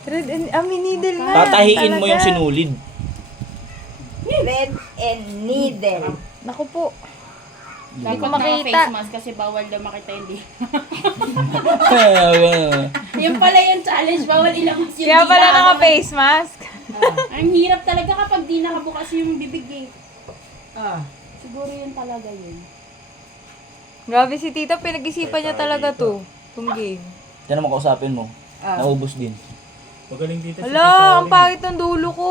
Thread and, needle nga. Tatahiin mo Talaga. yung sinulid. Thread and needle. Naku po. Hindi ko Dapat makita. naka-face mask kasi bawal daw makita hindi. Yung pala yung challenge, bawal ilabas yung Kaya pala dila. naka-face mask. Ang hirap talaga kapag di nakabukas yung bibig eh. Siguro yun talaga yun. Grabe si Tita, pinag-isipan niya talaga to. Itong game. Yan naman kausapin mo. Naubos din. Magaling dito si Hala, ang pangit ng dulo ko.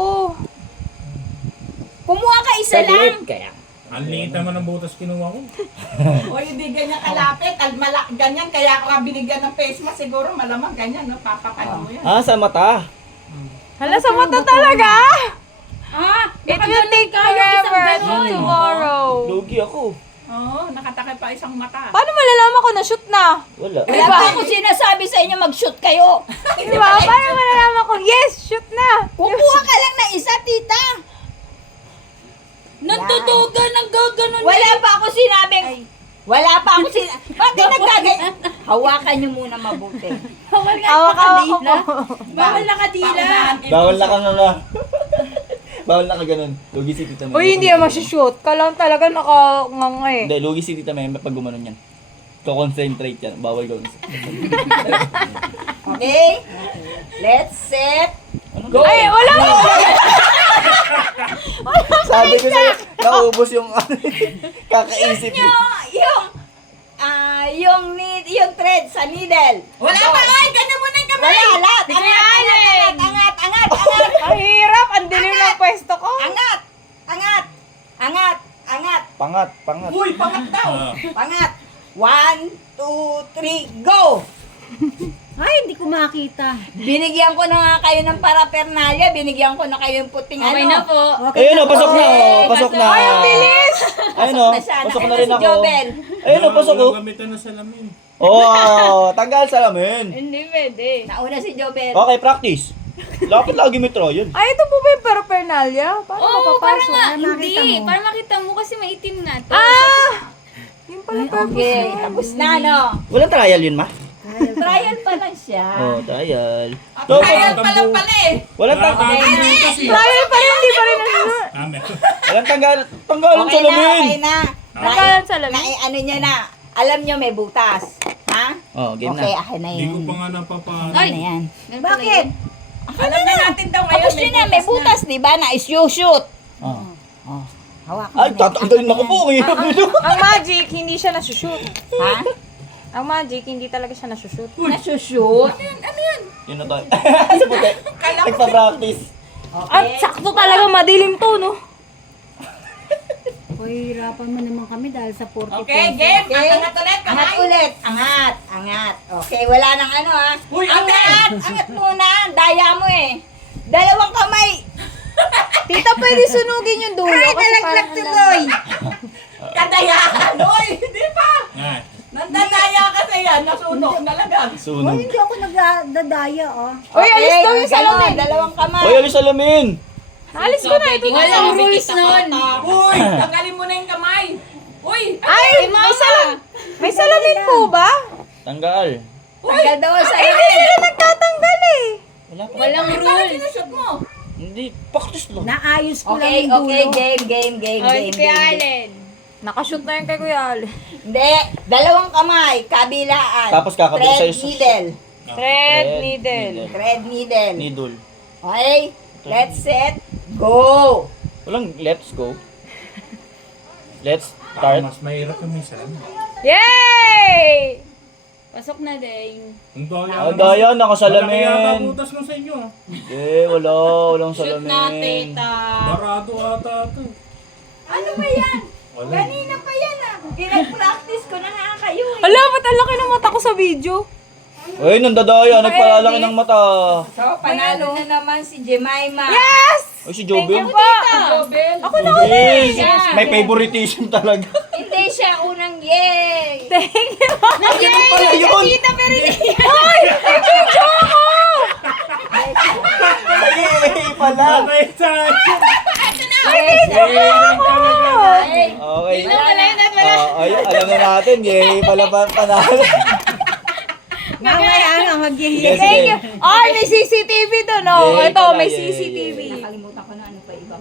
Kumuha ka isa lang. Kaya. Ang liit naman ng butas kinuha ko. O hindi ganyan kalapit, ganyan, kaya ako nga binigyan ng face mask, siguro malamang ganyan, no? Papakano mo yan. Sa mata. Hala, sa mata talaga! It will take ka, yung isang forever ganon. till tomorrow. Lugi ako. Oo, nakatakay pa isang mata. Paano malalaman ko na shoot na? Wala. Wala pa ako sinasabi sa inyo mag-shoot kayo. Di ba? Paano malalaman ko? Yes, shoot na! Kukuha ka lang ng isa, tita. Nagtutugan ng gaganon. Wala pa ako sinabing. Wala pa ako sinabing. Bakit nagkagay? Hawakan niyo muna mabuti. Bawal nga Hawak-hawak ko nakadila. po. Bawal nakadila. Bawal na kang ano. Bawal na ka ganun. Lugi si Tita May. Uy, hindi naman shoot. Kailangan talaga nakanganga eh. Hindi, lugi si Tita May pag gumanon yan. Concentrate yan. Bawal gawin. Okay? Let's set. Go! Ay, wala ko! Sabi ko sa'yo, naubos yung kakaisip niyo. Yung thread sa needle. Wala pa ay, ganyan mo na yung kamay. Wala, lahat. Angat. Ang hirap! Ang dilim ng pwesto ko. Angat. Pangat. Uy, pangat daw. Pangat. 1, 2, 3, go! Ay, hindi ko makita. Binigyan ko na nga kayo ng paraphernalia. Binigyan ko na kayo ng puting Okay na po. Ayun o, pasok na. Pasok na. Ay, ang bilis! Ayun o, na siya. pasok na Ayun rin si ako. Jobel. Ayun o, pasok o. Walang gamitan na salamin. Tanggal salamin. Hindi pwede. Nauna si Jobel. Okay, practice. Dapat lagi may trial. Ay, ito po ba yung paraphernalia? Paano mapapasok? Hindi. Para makita mo kasi maitim na to. Yung pala purpose Okay, nun. tapos na, no? Walang trial yun, ma? Trial pa lang siya. Trial. Trial pa lang pala eh. Walang tanggal. Trial pa rin, hindi pa rin nasusunod. Walang tanggal. Tanggalan Okay na, salamin. okay na. Tanggalan salamin? Ano niya na. Alam niyo may butas. Ha? Game Okay, na. akin na Hindi yan. ko pa nga napapaan. Ano na yan? Bakit? Bakit? Alam na natin daw ngayon, Tapos yun na, may butas, di ba? Na shoot. Hawak mo Ay, na. tatanggalin ako po. Ang hirap nito. Ang magic, hindi siya nasushoot. Ha? Ang magic, hindi talaga siya nasushoot. Nasushoot? Yun na tayo. Sa puti. Nagpa-practice. At sakto talaga, madilim to, no? Hoy, hirapan mo naman kami dahil sa 40 Okay, game. Okay. Angat ulit, kamay. Angat ulit. Angat. Okay, wala nang ano ha. Uy, Angat muna. Daya mo eh. Dalawang kamay. Tita, pwede sunugin yung dulo. Ay, kasi nalaglag parang tuloy. Kadayahan. Uy, di pa. Ay, Nandadaya kasi yan, nasunog na lagag. Sunog. Hindi ako nagdadaya, oh. Uy, alis daw yung salamin. Dalawang kamay. Hoy, alis salamin. Naalis ko na ito. Walang rules nun. Uy, tanggalin mo na yung kamay. Uy, Ay, may salamin po ba? Tanggal. Tanggal daw sa Ay, hindi sila nagtatanggal eh. Wala pa. Walang bakit rules. sinushoot mo? Hindi. Practice lang. Naayos ko Okay, lang yung okay, dulo. game. Nakashoot na yung kay Kuya Ale. Hindi, dalawang kamay, kabilaan. Tapos kakabit Thread, sa'yo. needle. Thread, needle. Thread, needle. Needle. Okay, let's set, go. Walang let's go. Let's parang start. mas mahirap yung may salamin. Yay! Pasok na din. Ang daya. Ah, daya, Malaki yata nakasalamin. butas mo sa inyo. Walang Shoot salamin. na, tita. Barado ata ito. Ano ba yan? Wala. Kanina pa yan ah. Pinag-practice ko na nga kayo eh. Ala, ba't ang laki ng mata ko sa video? Uy, nandadaya. Nagpalalaki ng mata. So, panalo na naman si Jemima. Yes! Uy, si Thank you Jobel. po. Jobel. Ako na Yes. Yes. May favoritism talaga. Hindi siya unang yay. Thank you. Yay! Pala yun! Ay! May video ako! Ay, pala. May tayo. May video ako! Okay. Ayun, alam na natin. Yay, pala pa panalo. Mamaya Sige, Thank sige. you. Ay, may CCTV doon, oh. Yay, Ito, pala, may yay, CCTV. Nakalimutan ko na ano pa iba.